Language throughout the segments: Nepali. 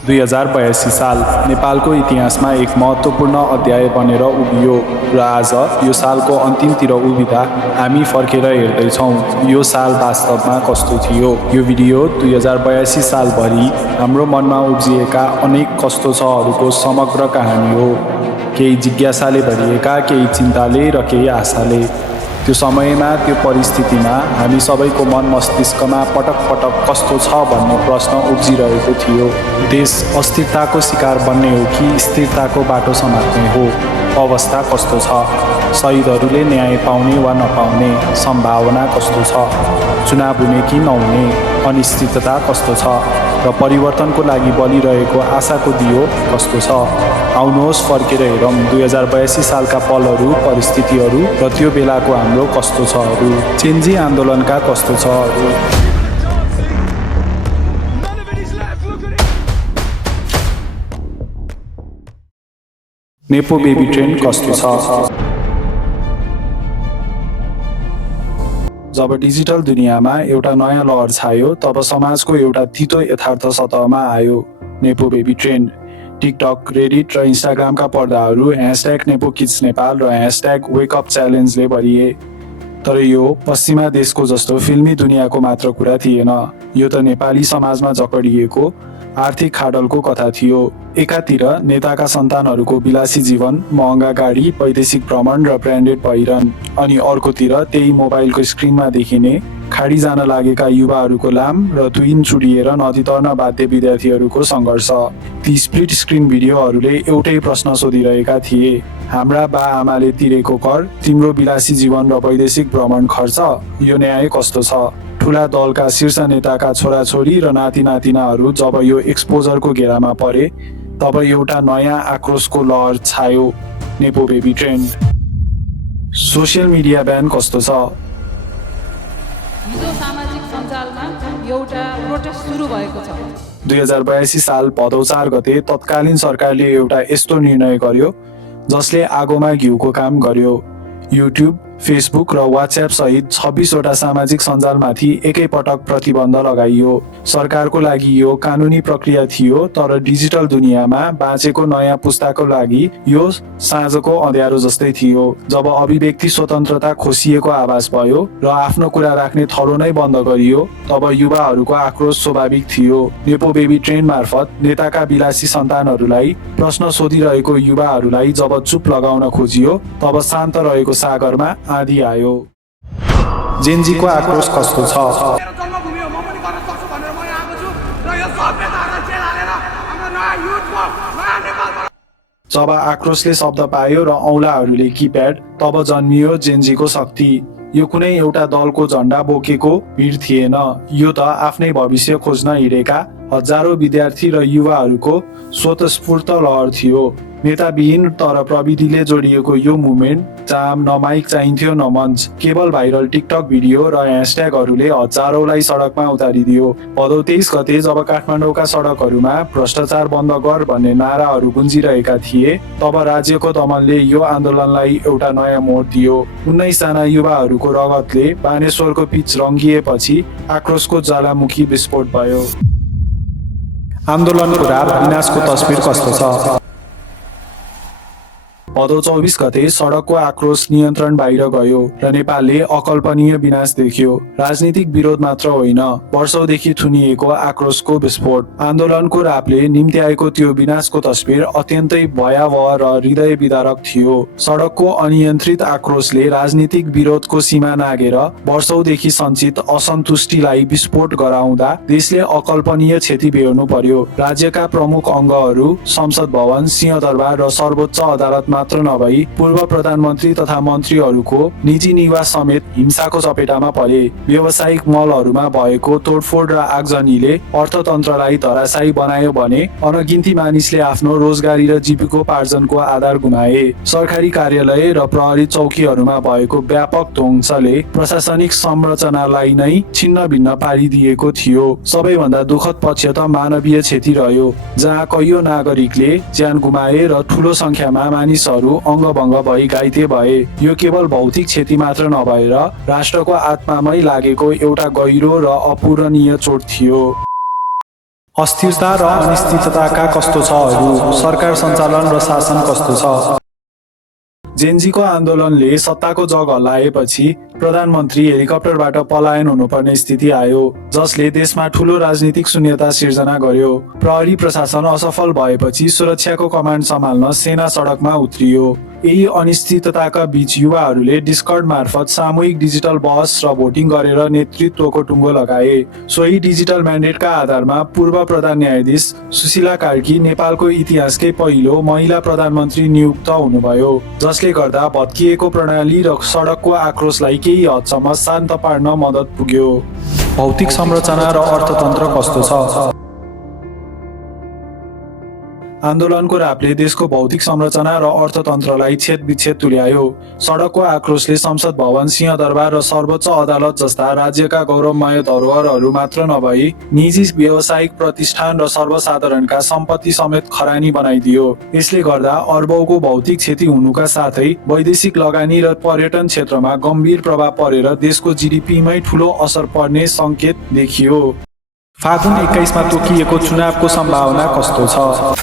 2082 साल नेपालको इतिहासमा एक महत्त्वपूर्ण अध्याय बनेर उभियो र आज यो सालको अन्तिमतिर उभिँदा हामी फर्केर हेर्दैछौँ यो साल वास्तवमा कस्तो थियो। यो भिडियो 2082 सालभरि हाम्रो मनमा उब्जिएका अनेक कस्तो छहरूको समग्र कहानी हो। केही जिज्ञासाले भरिएका, केही चिन्ताले र केही आशाले। त्यो समयमा, त्यो परिस्थितिमा हामी सबैको मन मस्तिष्कमा पटक पटक कस्तो छ भन्ने प्रश्न उब्जिरहेको थियो। देश अस्थिरताको शिकार बन्ने हो कि स्थिरताको बाटो समात्ने हो? अवस्था कस्तो छ? शहीदहरूले न्याय पाउने वा नपाउने? सम्भावना कस्तो छ? चुनाव हुने कि नहुने? अनिश्चितता कस्तो छ? र परिवर्तनको लागि बलिरहेको आशाको दियो कस्तो छ? आउनुहोस् फर्केर हेरौँ 2082 सालका पलहरू, परिस्थितिहरू र त्यो बेलाको हाम्रो कस्तो छहरू। चेन्जी आन्दोलनका कस्तो छहरू। नेपो बेबी ट्रेन्ड कस्तो छ? जब डिजिटल दुनियाँमा एउटा नयाँ लहर छायो, तब समाजको एउटा तितो यथार्थ सतहमा आयो nepo baby trend. TikTok, Reddit र इन्स्टाग्रामका पर्दाहरू #नेपोकिड्स नेपाल र #वेकअप च्यालेन्जले भरिए। तर यो पश्चिमा देशको जस्तो फिल्मी दुनियाँको मात्र कुरा थिएन। यो त नेपाली समाजमा जकडिएको आर्थिक खाडलको कथा थियो। एकातिर नेताका सन्तानहरूको विलासी जीवन, महँगा गाडी, वैदेशिक भ्रमण र ब्रान्डेड पहिरन, अनि अर्कोतिर त्यही मोबाइलको स्क्रिनमा देखिने खाडी जान लागेका युवाहरूको लाम र तुइन चुडिएर नदी तर्न बाध्य विद्यार्थीहरूको सङ्घर्ष। ती स्प्लिट स्क्रिन भिडियोहरूले एउटै प्रश्न सोधिरहेका थिए, हाम्रा बा आमाले तिरेको कर, तिम्रो विलासी जीवन र वैदेशिक भ्रमण खर्च, यो न्याय कस्तो छ? ठुला दलका शीर्ष नेताका छोराछोरी र नाति नातिनाहरू जब यो एक्सपोजरको घेरामा परे, तब एउटा नयाँ आक्रोशको लहर छायो, nepo baby trend. Social media ban कस्तो छ? हिजो सामाजिक सञ्जालमा एउटा प्रोटेस्ट सुरु भएको छ। 2082 साल भदौ 4 गते तत्कालीन सरकारले एउटा यस्तो निर्णय गर्यो जसले आगोमा घिउको काम गर्यो। युट्युब, फेसबुक र व्हाट्सएप सहित 26 वटा सामाजिक सञ्जालमाथि एकैपटक प्रतिबन्ध लगाइयो। सरकारको लागि यो कानुनी प्रक्रिया थियो, तर डिजिटल दुनियाँमा बाँचेको नयाँ पुस्ताको लागि यो साँझको अँध्यारो जस्तै थियो। जब अभिव्यक्ति स्वतन्त्रता खोसिएको आभास भयो र आफ्नो कुरा राख्ने थलो नै बन्द गरियो, तब युवाहरूको आक्रोश स्वाभाविक थियो। नेपो बेबी ट्रेन्ड मार्फत नेताका विलासी सन्तानहरूलाई प्रश्न सोधिरहेको युवाहरूलाई जब चुप लगाउन खोजियो, तब शान्त रहेको सागरमा आँधी आयो। जेनजीको आक्रोश कस्तो छ? जब आक्रोशले शब्द पायो र औँलाहरूले किप्याड, तब जन्मियो जेनजीको शक्ति। यो कुनै एउटा दलको झन्डा बोकेको भिड थिएन, यो त आफ्नै भविष्य खोज्न हिँडेका हजारौं विद्यार्थी र युवाहरूको स्वतस्फूर्त लहर थियो। नेताविहीन तर प्रविधिले जोडिएको यो मुभमेन्ट जहाँ न माइक चाहिन्थ्यो न मञ्च, केवल भाइरल टिकटक भिडियो र ह्यासट्यागहरूले हजारौंलाई सडकमा उतारिदियो। भदौ 23 गते जब काठमाडौँका सडकहरूमा भ्रष्टाचार बन्द गर भन्ने नाराहरू गुन्जिरहेका थिए, तब राज्यको दमनले यो आन्दोलनलाई एउटा नयाँ मोड दियो। 19 जना युवाहरूको रगतले बानेश्वरको पिच रङ्गिएपछि आक्रोशको ज्वालामुखी विस्फोट भयो। आन्दोलनको रात विनाशको तस्बिर कस्तो छ? भदौ 24 गते सडकको आक्रोश नियन्त्रण बाहिर गयो र नेपालले अकल्पनीय विनाश देख्यो। राजनीतिक विरोध मात्र होइन, वर्षौंदेखि थुनिएको आक्रोशको विस्फोट। आन्दोलनको रापले निम्त्याएको त्यो विनाशको तस्बिर अत्यन्तै भयावह र हृदय विदारक थियो। सडकको अनियन्त्रित आक्रोशले राजनीतिक विरोधको सीमा नागेर वर्षौंदेखि सञ्चित असन्तुष्टिलाई विस्फोट गराउँदा देशले अकल्पनीय क्षति बेहोर्नु पर्यो। राज्यका प्रमुख अङ्गहरू, संसद भवन, सिंहदरबार र सर्वोच्च अदालत मात्र नभई पूर्व प्रधानमन्त्री तथा मन्त्रीहरूको निजी निवास समेत हिंसाको चपेटामा परे। व्यावसायिक मलहरूमा भएको तोडफोड र आगजनीले अर्थतन्त्रलाई धराशायी बनायो भने अनगिन्ती मानिसले आफ्नो रोजगारी र जीविकोपार्जनको आधार गुमाए। सरकारी कार्यालय र प्रहरी चौकीहरूमा भएको व्यापक ध्वंसले प्रशासनिक संरचनालाई नै छिन्न भिन्न पारिदिएको थियो। सबैभन्दा दुःखद पक्ष त मानवीय क्षति रह्यो, जहाँ कैयौं नागरिकले ज्यान गुमाए र ठूलो संख्यामा मानिसहरू अङ्गभङ्ग भई घाइते भए। यो केवल भौतिक क्षति मात्र नभएर राष्ट्रको आत्मामै लागेको एउटा गहिरो र अपूरणीय चोट थियो। अस्थिरता र अनिश्चितताका कस्तो छ अरू सरकार सञ्चालन र शासन कस्तो छ जेन्जीको आन्दोलनले सत्ताको जग हल्लाएपछि प्रधानमन्त्री हेलिकप्टरबाट पलायन हुनुपर्ने स्थिति आयो जसले देशमा ठूलो राजनीतिक शून्यता सिर्जना गर्यो प्रहरी प्रशासन असफल भएपछि सुरक्षाको कमान्ड सम्हाल्न सेना सडकमा उत्रियो यही अनिश्चितताका बीच युवाहरूले डिस्कर्ड मार्फत सामूहिक डिजिटल बहस र भोटिङ गरेर नेतृत्वको टुङ्गो लगाए सोही डिजिटल म्यान्डेटका आधारमा पूर्व प्रधान न्यायाधीश सुशीला कार्की नेपालको इतिहासकै पहिलो महिला प्रधानमन्त्री नियुक्त हुनुभयो जसले गर्दा भत्किएको प्रणाली र सडकको आक्रोशलाई केही हदसम्म शान्त पार्न मद्दत पुग्यो भौतिक संरचना र अर्थतन्त्र कस्तो छ आन्दोलनको रापले देशको भौतिक संरचना र अर्थतन्त्रलाई छेदविच्छेद तुल्यायो सडकको आक्रोशले संसद भवन सिंहदरबार र सर्वोच्च अदालत जस्ता राज्यका गौरवमय धरोहरहरू मात्र नभई निजी व्यावसायिक प्रतिष्ठान र सर्वसाधारणका सम्पत्ति समेत खरानी बनाइदियो यसले गर्दा अर्बौंको भौतिक क्षति हुनुका साथै वैदेशिक लगानी र पर्यटन क्षेत्रमा गम्भीर प्रभाव परेर देशको जीडीपीमै ठूलो असर पर्ने संकेत देखियो फागुन 21 मा तोकिएको चुनावको सम्भावना कस्तो छ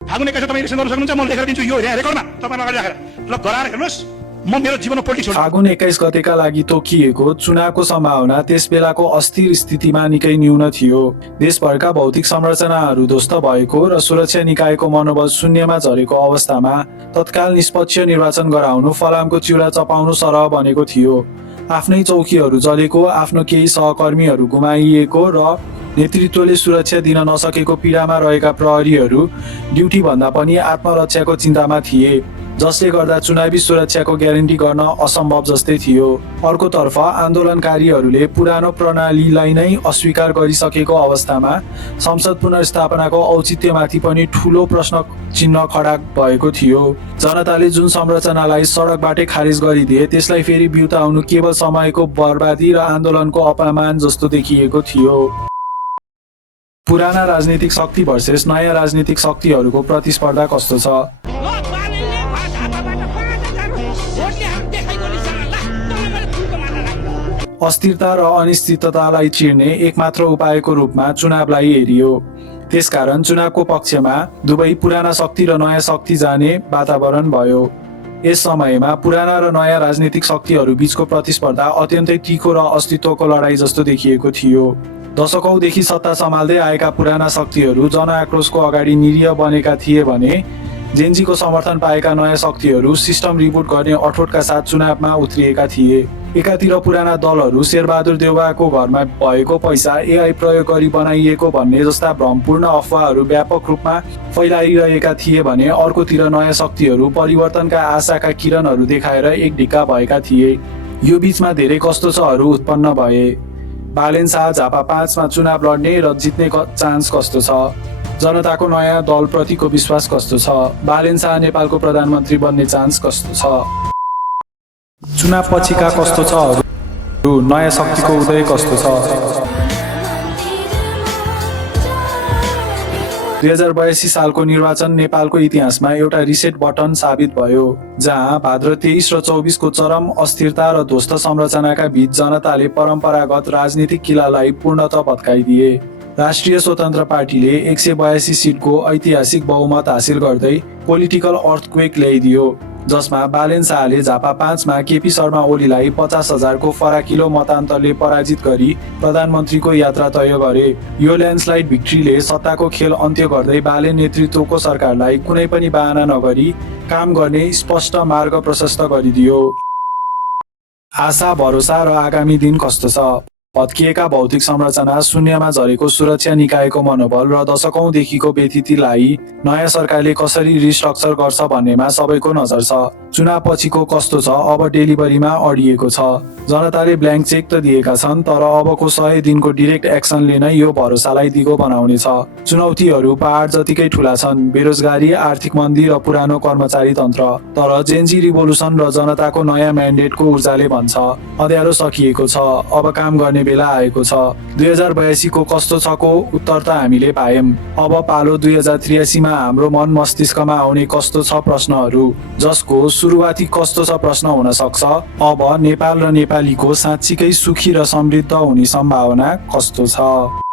फागुन 21 तपाईँ इलेक्सन गर्न सक्नुहुन्छ म लेखेर दिन्छु यो रेकर्डमा तपाईँ अगाडि राखेर ल गराएर हेर्नुहोस् म मेरो जीवनमा पोलिटिक्स छोड्छु फागुन 21 गतेका लागि तोकिएको चुनावको सम्भावना त्यस बेलाको अस्थिर स्थितिमा निकै न्यून थियो देशभरका भौतिक संरचनाहरू ध्वस्त भएको र सुरक्षा निकायको मनोबल शून्यमा झरेको अवस्थामा तत्काल निष्पक्ष निर्वाचन गराउनु फलामको चिउरा चपाउनु सरह बनेको थियो आफ्नै चौकीहरू जलेको आफ्नो केही सहकर्मीहरू गुमाइएको र नेतृत्वले सुरक्षा दिन नसकेको पीडामा रहेका प्रहरीहरू ड्युटी भन्दा पनि आत्मरक्षाको चिन्तामा थिए जसले गर्दा चुनावी सुरक्षाको ग्यारेन्टी गर्न असम्भव जस्तै थियो अर्कोतर्फ आन्दोलनकारीहरूले पुरानो प्रणालीलाई नै अस्वीकार गरिसकेको अवस्थामा संसद पुनर्स्थापनाको औचित्यमाथि पनि ठूलो प्रश्न चिन्ह खडा भएको थियो जनताले जुन संरचनालाई सडकबाटै खारेज गरिदिए त्यसलाई फेरि बिउताउनु केवल समयको बर्बादी र आन्दोलनको अपमान जस्तो देखिएको थियो पुराना राजनीतिक शक्ति भर्सेस नयाँ राजनीतिक शक्तिहरूको प्रतिस्पर्धा कस्तो छ अस्थिरता र अनिश्चिततालाई चिर्ने एकमात्र उपायको रूपमा चुनावलाई हेरियो त्यसकारण चुनावको पक्षमा दुवै पुराना शक्ति र नयाँ शक्ति जाने वातावरण भयो यस समयमा पुराना र नयाँ राजनीतिक शक्तिहरू बीचको प्रतिस्पर्धा अत्यन्तै तीखो र अस्तित्वको लडाई जस्तो देखिएको थियो दशकौंदेखि सत्ता सम्हाल्दै आएका पुराना शक्तिहरू जनआक्रोशको अगाडि निरीह बनेका थिए भने जेन्जीको समर्थन पाएका नयाँ शक्तिहरू सिस्टम रिबुट गर्ने अठोटका साथ चुनावमा उत्रिएका थिए एकातिर पुराना दलहरू शेरबहादुर देउवाको घरमा भएको पैसा एआई प्रयोग गरी बनाइएको भन्ने जस्ता भ्रमपूर्ण अफवाहहरू व्यापक रूपमा फैलाइरहेका थिए भने अर्कोतिर नयाँ शक्तिहरू परिवर्तनका आशाका किरणहरू देखाएर एक ढिक्का भएका थिए यो बीचमा धेरै कस्तो छहरू उत्पन्न भए बालेन शाह झापा 5 मा चुनाव लड्ने र जित्ने चान्स कस्तो छ जनताको नयाँ दलप्रतिको विश्वास कस्तो छ बालेन शाह नेपालको प्रधानमन्त्री बन्ने चान्स कस्तो छ चुनाव पछिका कस्तो छ नयाँ शक्तिको उदय कस्तो छ 2082 सालको निर्वाचन नेपालको इतिहासमा एउटा रिसेट बटन साबित भयो जहाँ भाद्र 23 र 24 को चरम अस्थिरता र ध्वस्त संरचनाका बीच जनताले परम्परागत राजनीतिक किलालाई पूर्णतः भत्काइदिए राष्ट्रिय स्वतन्त्र पार्टीले 182 सिटको ऐतिहासिक बहुमत हासिल गर्दै पोलिटिकल अर्थक्वेक ल्याइदियो जसमा बालेन शाहले झापा 5 मा केपी शर्मा ओलीलाई 50,000 को फराकिलो मतान्तरले पराजित गरी प्रधानमन्त्रीको यात्रा तय गरे यो ल्यान्डस्लाइड भिक्ट्रीले सत्ताको खेल अन्त्य गर्दै बालेन नेतृत्वको सरकारलाई कुनै पनि बहाना नगरी काम गर्ने स्पष्ट मार्ग प्रशस्त गरिदियो आशा भरोसा र आगामी दिन कस्तो छ भत्किएका भौतिक संरचना शून्यमा झरेको सुरक्षा निकायको मनोबल र दशकौंदेखिको व्यथितिलाई नयाँ सरकारले कसरी रिस्ट्रक्चर गर्छ भन्नेमा सबैको नजर छ चुनाव पछिको कस्तो छ अब डेलिभरीमा अडिएको छ जनताले ब्ल्याङ्क चेक त दिएका छन् तर अबको 100 दिनको डिरेक्ट एक्सनले नै यो भरोसालाई दिगो बनाउनेछ चुनौतीहरू पहाड जतिकै ठूला छन् बेरोजगारी आर्थिक मन्दी र पुरानो कर्मचारी तन्त्र तर जेन्जी रिभोल्युसन र जनताको नयाँ म्यान्डेटको ऊर्जाले भन्छ अँध्यारो सकिएको छ अब काम गर्ने बेला आएको छ 2082 को कस्तो छ को उत्तर त हामीले पायौं अब पालो 2083 मा हाम्रो मन मस्तिष्कमा आउने कस्तो छ प्रश्नहरू जसको सुरुवाती कस्तो छ प्रश्न हुन सक्छ अब नेपाल र नेपालीको साँच्चीकै सुखी र समृद्ध हुने सम्भावना कस्तो छ